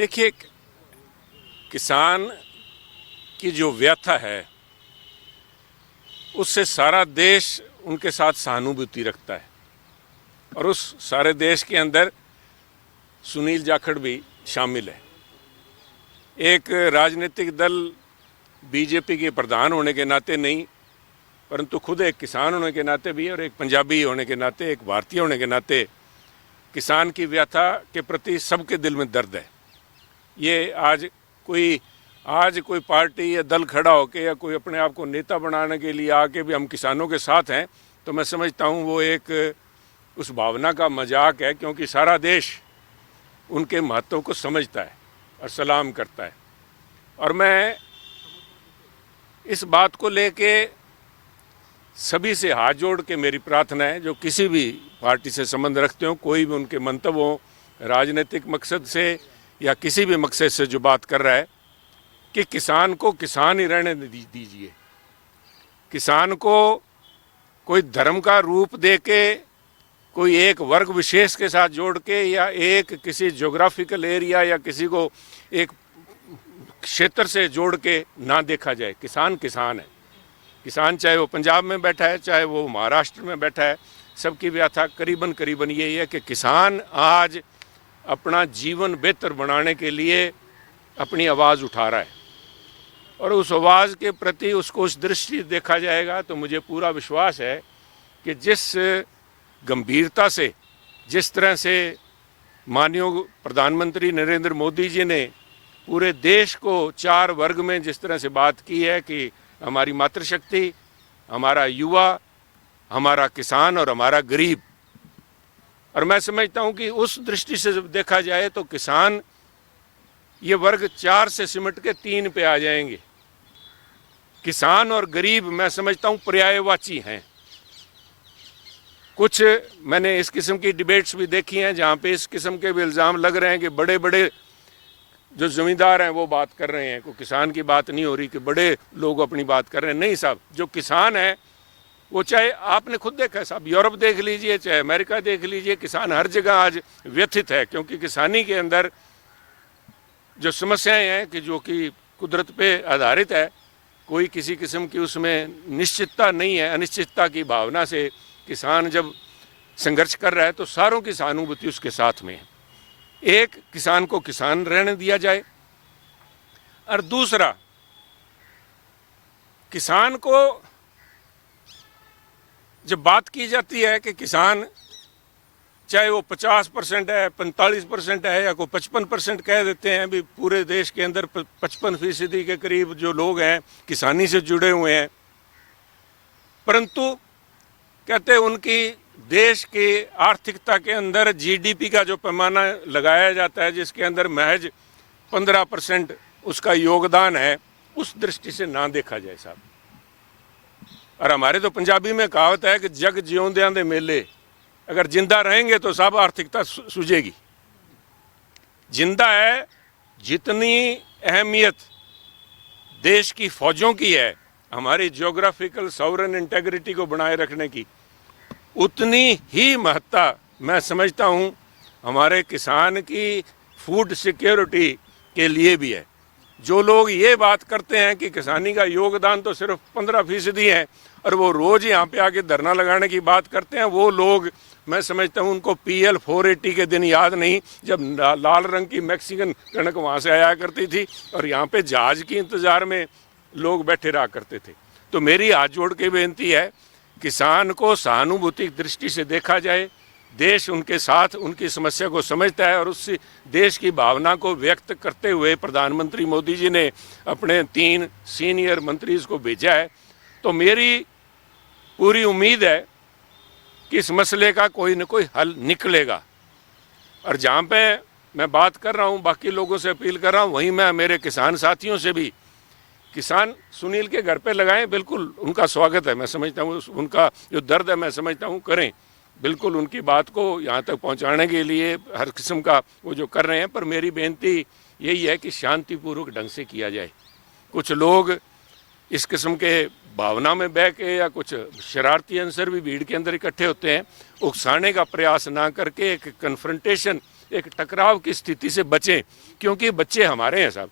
देखिए, किसान की जो व्यथा है उससे सारा देश उनके साथ सहानुभूति रखता है और उस सारे देश के अंदर सुनील जाखड़ भी शामिल है। एक राजनीतिक दल बीजेपी के प्रधान होने के नाते नहीं, परंतु खुद एक किसान होने के नाते भी और एक पंजाबी होने के नाते, एक भारतीय होने के नाते किसान की व्यथा के प्रति सबके दिल में दर्द है। ये आज कोई पार्टी या दल खड़ा होके या कोई अपने आप को नेता बनाने के लिए आके भी हम किसानों के साथ हैं, तो मैं समझता हूँ वो एक उस भावना का मजाक है, क्योंकि सारा देश उनके महत्व को समझता है और सलाम करता है। और मैं इस बात को लेके सभी से हाथ जोड़ के मेरी प्रार्थना है, जो किसी भी पार्टी से संबंध रखते हो, कोई भी उनके मंतव्यों, राजनीतिक मकसद से या किसी भी मकसद से जो बात कर रहा है, कि किसान को किसान ही रहने दीजिए। किसान को कोई धर्म का रूप दे के, कोई एक वर्ग विशेष के साथ जोड़ के या एक किसी ज्योग्राफिकल एरिया या किसी को एक क्षेत्र से जोड़ के ना देखा जाए। किसान किसान है। किसान चाहे वो पंजाब में बैठा है, चाहे वो महाराष्ट्र में बैठा है, सबकी व्यथा करीबन यही है कि किसान आज अपना जीवन बेहतर बनाने के लिए अपनी आवाज़ उठा रहा है और उस आवाज़ के प्रति उसको उस दृष्टि देखा जाएगा तो मुझे पूरा विश्वास है कि जिस गंभीरता से, जिस तरह से माननीय प्रधानमंत्री नरेंद्र मोदी जी ने पूरे देश को 4 वर्ग में जिस तरह से बात की है कि हमारी मातृशक्ति, हमारा युवा, हमारा किसान और हमारा गरीब, और मैं समझता हूं कि उस दृष्टि से जब देखा जाए तो किसान ये वर्ग 4 से सिमट के 3 पे आ जाएंगे। किसान और गरीब मैं समझता हूं पर्यायवाची हैं। कुछ मैंने इस किस्म की डिबेट्स भी देखी हैं जहां पे इस किस्म के भी इल्ज़ाम लग रहे हैं कि बड़े बड़े जो ज़मींदार हैं वो बात कर रहे हैं, कोई किसान की बात नहीं हो रही कि बड़े लोग अपनी बात कर रहे हैं। नहीं साहब, जो किसान है वो, चाहे आपने खुद देखा है साहब, यूरोप देख लीजिए, चाहे अमेरिका देख लीजिए, किसान हर जगह आज व्यथित है, क्योंकि किसानी के अंदर जो समस्याएं हैं कि जो कि कुदरत पे आधारित है, कोई किसी किस्म की उसमें निश्चितता नहीं है। अनिश्चितता की भावना से किसान जब संघर्ष कर रहा है तो सारों की सहानुभूति उसके साथ में है। एक, किसान को किसान रहने दिया जाए, और दूसरा, किसान को जब बात की जाती है कि किसान चाहे वो 50% है, 45% है या कोई 55% कह देते हैं, भी पूरे देश के अंदर 55% के करीब जो लोग हैं किसानी से जुड़े हुए हैं, परंतु कहते हैं उनकी देश की आर्थिकता के अंदर जीडीपी का जो पैमाना लगाया जाता है, जिसके अंदर महज 15% उसका योगदान है, उस दृष्टि से ना देखा जाए साहब। और हमारे तो पंजाबी में कहावत है कि जग जियोंदियां दे मेले, अगर जिंदा रहेंगे तो सब आर्थिकता सूझेगी। जिंदा है, जितनी अहमियत देश की फौजों की है हमारी ज्योग्राफिकल सॉवरेन इंटेग्रिटी को बनाए रखने की, उतनी ही महत्ता मैं समझता हूँ हमारे किसान की फूड सिक्योरिटी के लिए भी है। जो लोग ये बात करते हैं कि किसानी का योगदान तो सिर्फ 15% है और वो रोज़ यहाँ पे आके धरना लगाने की बात करते हैं, वो लोग मैं समझता हूँ उनको PL 480 के दिन याद नहीं, जब लाल रंग की मैक्सिकन कणक वहाँ से आया करती थी और यहाँ पे जहाज की इंतज़ार में लोग बैठे रहा करते थे। तो मेरी हाथ जोड़ के बेनती है, किसान को सहानुभूति दृष्टि से देखा जाए। देश उनके साथ उनकी समस्या को समझता है और उस देश की भावना को व्यक्त करते हुए प्रधानमंत्री मोदी जी ने अपने 3 सीनियर मंत्रीज को भेजा है। तो मेरी पूरी उम्मीद है कि इस मसले का कोई न कोई हल निकलेगा। और जहाँ पे मैं बात कर रहा हूँ, बाकी लोगों से अपील कर रहा हूँ, वहीं मैं मेरे किसान साथियों से भी, किसान सुनील के घर पे लगाएं, बिल्कुल उनका स्वागत है। मैं समझता हूँ उनका जो दर्द है मैं समझता हूँ करें, बिल्कुल उनकी बात को यहाँ तक पहुँचाने के लिए हर किस्म का वो जो कर रहे हैं। पर मेरी बेनती यही है कि शांतिपूर्वक ढंग से किया जाए। कुछ लोग इस किस्म के भावना में बह के या कुछ शरारती अंसर भी भीड़ के अंदर इकट्ठे होते हैं, उकसाने का प्रयास ना करके एक कन्फ्रंटेशन एक टकराव की स्थिति से बचें, क्योंकि बच्चे हमारे हैं साहब।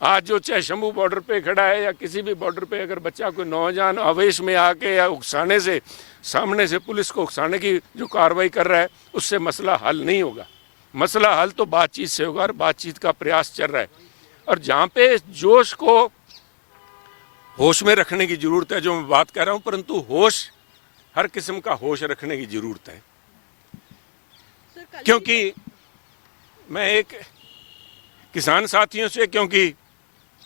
आज जो चाहे शंभू बॉर्डर पे खड़ा है या किसी भी बॉर्डर पे अगर बच्चा कोई नौजवान आवेश में आके या उकसाने से, सामने से पुलिस को उकसाने की जो कार्रवाई कर रहा है, उससे मसला हल नहीं होगा। मसला हल तो बातचीत से होगा और बातचीत का प्रयास चल रहा है। और जहाँ पे जोश को होश में रखने की ज़रूरत है, जो मैं बात कर रहा हूँ, परंतु होश, हर किस्म का होश रखने की ज़रूरत है। क्योंकि मैं एक किसान साथियों से, क्योंकि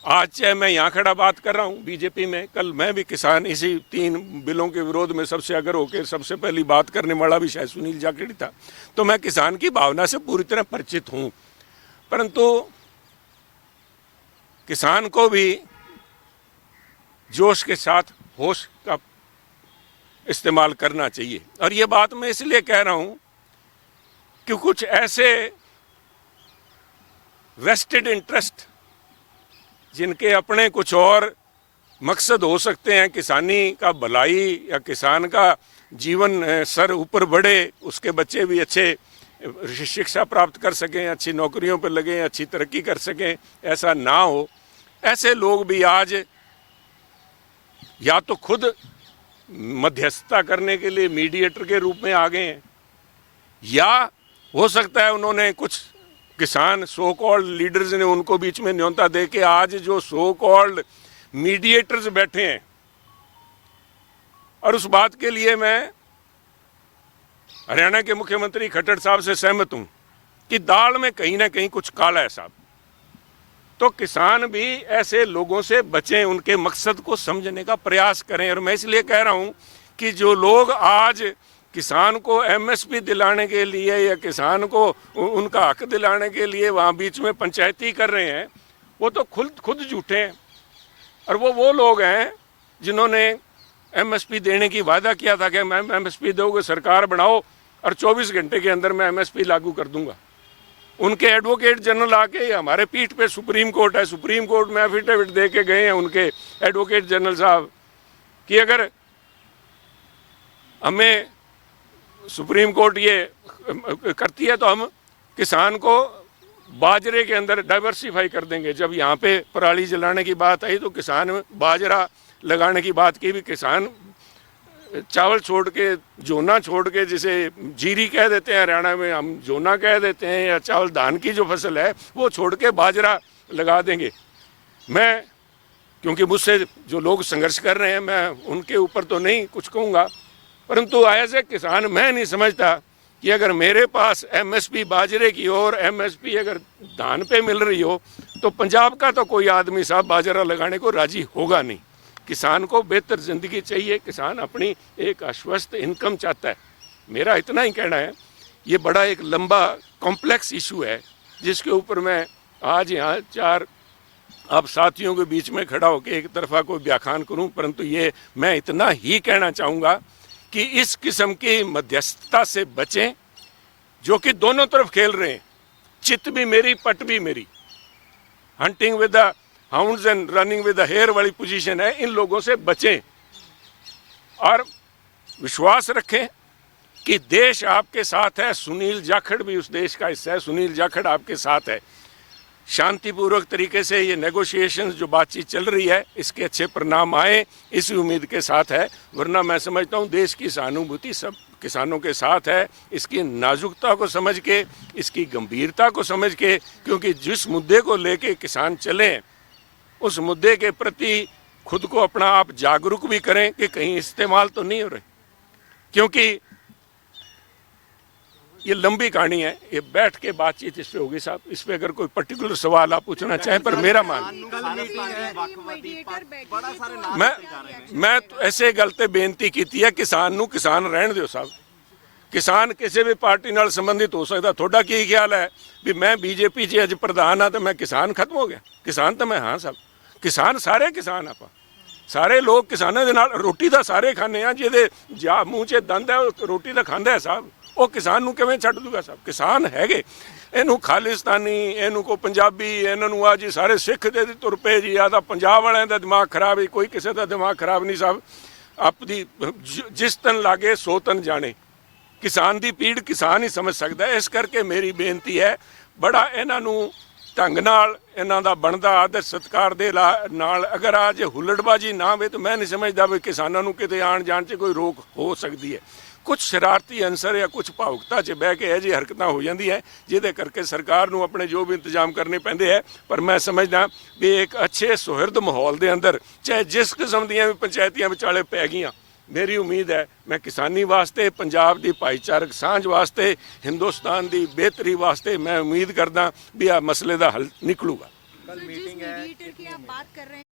आज चाहे मैं यहाँ खड़ा बात कर रहा हूँ बीजेपी में, कल मैं भी किसान इसी 3 बिलों के विरोध में सबसे अगर होकर सबसे पहली बात करने वाला भी शायद सुनील जाखड़ था। तो मैं किसान की भावना से पूरी तरह परिचित हूँ, परंतु किसान को भी जोश के साथ होश का इस्तेमाल करना चाहिए। और ये बात मैं इसलिए कह रहा हूँ कि कुछ ऐसे वेस्टेड इंटरेस्ट जिनके अपने कुछ और मकसद हो सकते हैं, किसानी का भलाई या किसान का जीवन सर ऊपर बढ़े, उसके बच्चे भी अच्छे शिक्षा प्राप्त कर सकें, अच्छी नौकरियों पर लगें, अच्छी तरक्की कर सकें, ऐसा ना हो। ऐसे लोग भी आज या तो खुद मध्यस्थता करने के लिए मीडिएटर के रूप में आ गए हैं, या हो सकता है उन्होंने कुछ किसान सो कॉल्ड लीडर्स ने उनको बीच में न्योता दे के आज जो सो कॉल्ड मीडिएटर्स बैठे हैं। और उस बात के लिए मैं हरियाणा के मुख्यमंत्री खट्टर साहब से सहमत हूं कि दाल में कहीं ना कहीं कुछ काला है साहब। तो किसान भी ऐसे लोगों से बचें, उनके मकसद को समझने का प्रयास करें। और मैं इसलिए कह रहा हूं कि जो लोग आज किसान को एमएसपी दिलाने के लिए या किसान को उनका हक दिलाने के लिए वहाँ बीच में पंचायती कर रहे हैं, वो तो खुद झूठे हैं। और वो लोग हैं जिन्होंने एमएसपी देने की वादा किया था कि मैं एमएसपी दोगे, सरकार बनाओ और 24 घंटे के अंदर मैं एमएसपी लागू कर दूंगा। उनके एडवोकेट जनरल आके, हमारे पीठ पे सुप्रीम कोर्ट है, सुप्रीम कोर्ट में एफिडेविट दे के गए हैं उनके एडवोकेट जनरल साहब कि अगर हमें सुप्रीम कोर्ट ये करती है तो हम किसान को बाजरे के अंदर डाइवर्सिफाई कर देंगे। जब यहाँ पे पराली जलाने की बात आई तो किसान बाजरा लगाने की बात की भी, किसान चावल छोड़ के, जोना छोड़ के, जिसे जीरी कह देते हैं हरियाणा में, हम जोना कह देते हैं, या चावल धान की जो फसल है वो छोड़ के बाजरा लगा देंगे। मैं, क्योंकि मुझसे जो लोग संघर्ष कर रहे हैं, मैं उनके ऊपर तो नहीं कुछ कहूँगा, परंतु एज ए किसान मैं नहीं समझता कि अगर मेरे पास एमएसपी बाजरे की और एमएसपी अगर धान पे मिल रही हो तो पंजाब का तो कोई आदमी साहब बाजरा लगाने को राजी होगा नहीं। किसान को बेहतर ज़िंदगी चाहिए, किसान अपनी एक आश्वस्त इनकम चाहता है। मेरा इतना ही कहना है। ये बड़ा एक लंबा कॉम्प्लेक्स इशू है जिसके ऊपर मैं आज यहाँ 4 आप साथियों के बीच में खड़ा होकर एक तरफा कोई व्याख्यान करूँ, परंतु ये मैं इतना ही कहना चाहूँगा कि इस किस्म की मध्यस्थता से बचें जो कि दोनों तरफ खेल रहे हैं। चित भी मेरी, पट भी मेरी, hunting with the hounds and running with the hare वाली पोजीशन है। इन लोगों से बचें और विश्वास रखें कि देश आपके साथ है। सुनील जाखड़ भी उस देश का हिस्सा है, सुनील जाखड़ आपके साथ है। शांतिपूर्वक तरीके से ये नेगोशिएशंस जो बातचीत चल रही है, इसके अच्छे परिणाम आए, इसी उम्मीद के साथ है। वरना मैं समझता हूँ देश की सहानुभूति सब किसानों के साथ है। इसकी नाजुकता को समझ के, इसकी गंभीरता को समझ के, क्योंकि जिस मुद्दे को लेके किसान चलें उस मुद्दे के प्रति खुद को अपना आप जागरूक भी करें कि कहीं इस्तेमाल तो नहीं हो रहे। क्योंकि ये लंबी कहानी है, ये बैठ के बातचीत इस पे होगी साहब। इस पे अगर कोई पर्टिकुलर सवाल आप पूछना चाहें, पर मेरा मैं तो ऐसे गलते बेनती की है किसान नू किसान रहन दो साहब। किसान किसी भी पार्टी नाल संबंधित हो सकता। थोड़ा की ख्याल है भी मैं बीजेपी च अज प्रधान हाँ तो मैं किसान खत्म हो गया? किसान तो मैं हाँ साहब, किसान सारे किसान आप सारे लोग किसानों के नाल रोटी तो सारे खाने हैं। जिहदे जा मूँह च दंद है रोटी तो खांदा है साहब। वो किसान नू किवें छड्ड दूगा साहब? किसान हैगे, इनू खालिस्तानी, इनू को पंजाबी, इन्होंने आ जी सारे सिख दे तुर पे जी। आ पंजाब वालियां दा दिमाग खराब है, कोई किसी का दिमाग खराब नहीं साहब। अपनी जिस तन लागे सो तन जाने। ਕਿਸਾਨ ਦੀ ਪੀੜ ਕਿਸਾਨ ਹੀ ਸਮਝ ਸਕਦਾ ਹੈ। ਇਸ ਕਰਕੇ ਮੇਰੀ ਬੇਨਤੀ ਹੈ, ਬੜਾ ਇਹਨਾਂ ਨੂੰ ਢੰਗ ਨਾਲ ਇਹਨਾਂ ਦਾ ਬਣਦਾ ਆਦਰ ਸਤਿਕਾਰ ਦੇ ਨਾਲ ਅਗਰ ਆ ਜੇ ਹੁੱਲੜਬਾਜੀ ਨਾ ਹੋਵੇ ਤਾਂ ਮੈਂ ਨਹੀਂ ਸਮਝਦਾ ਵੀ ਕਿਸਾਨਾਂ ਨੂੰ ਕਿਤੇ ਆਣ ਜਾਣ 'ਚ ਕੋਈ ਰੋਕ ਹੋ ਸਕਦੀ ਹੈ। ਕੁਝ ਸ਼ਰਾਰਤੀ ਅਨਸਰ ਜਾਂ ਕੁਝ ਭਾਵੁਕਤਾ 'ਚ ਬਹਿ ਕੇ ਇਹ ਜਿਹੀ ਹਰਕਤਾਂ ਹੋ ਜਾਂਦੀਆਂ ਜਿਹਦੇ ਕਰਕੇ ਸਰਕਾਰ ਨੂੰ ਆਪਣੇ ਜੋ ਵੀ ਇੰਤਜ਼ਾਮ ਕਰਨੇ ਪੈਂਦੇ ਹੈ। ਪਰ ਮੈਂ ਸਮਝਦਾ ਵੀ ਇੱਕ ਅੱਛੇ ਸੁਹਿਰਦ ਮਾਹੌਲ ਦੇ ਅੰਦਰ ਚਾਹੇ ਜਿਸ ਕਿਸਮ ਦੀਆਂ ਵੀ ਪੰਚਾਇਤੀਆਂ ਵਿਚਾਲੇ ਪੈ ਗਈਆਂ, ਮੇਰੀ ਉਮੀਦ ਹੈ ਮੈਂ ਕਿਸਾਨੀ ਵਾਸਤੇ, ਪੰਜਾਬ ਦੀ ਭਾਈਚਾਰਕ ਸਾਂਝ ਵਾਸਤੇ, ਹਿੰਦੁਸਤਾਨ ਦੀ ਬਿਹਤਰੀ ਵਾਸਤੇ मैं उम्मीद करदा भी आ मसले का हल निकलूगा। कल मीटिंग है।